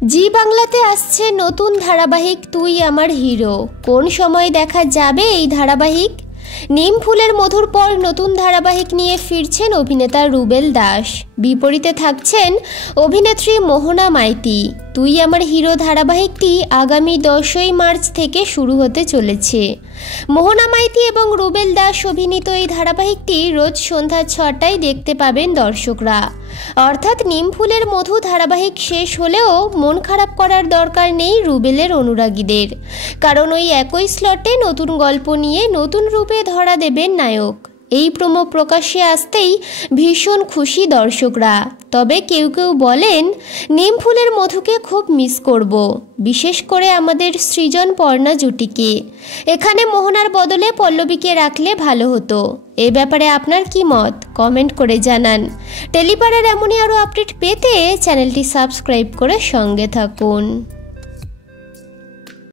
জি বাংলাতে আসছে নতুন ধারাবাহিক তুই আমার হিরো। কোন সময় দেখা যাবে এই ধারাবাহিক? নিম ফুলের মধুর পর নতুন ধারাবাহিক নিয়ে ফিরছেন অভিনেতা রুবেল দাস। বিপরীতে থাকছেন অভিনেত্রী মোহনা মাইতি। তুই আমার হিরো ধারাবাহিকটি আগামী 10ই মার্চ থেকে শুরু হতে চলেছে। মোহনা মাইতি এবং রুবেল দাস অভিনীত এই ধারাবাহিকটি রোজ সন্ধ্যা 6টায় দেখতে পাবেন দর্শকরা। অর্থাৎ নিম ফুলের মধু ধারাবাহিক শেষ হলেও মন খারাপ করার দরকার নেই রুবেলের অনুরাগীদের, কারণ ওই একই স্লটে নতুন গল্প নিয়ে নতুন রূপে ধরা দেবেন নায়ক। এই প্রোমো প্রকাশ্যে আসতেই ভীষণ খুশি দর্শকরা। তবে কেউ কেউ বলেন, নিম ফুলের মধুকে খুব মিস করব, বিশেষ করে আমাদের সৃজন পর্ণা জুটিকে। এখানে মোহনার বদলে পল্লবীকে রাখলে ভালো হতো। এ ব্যাপারে আপনার কি মত? কমেন্ট করে জানান। টেলিপাড়ার এমনই আরও আপডেট পেতে চ্যানেলটি সাবস্ক্রাইব করে সঙ্গে থাকুন।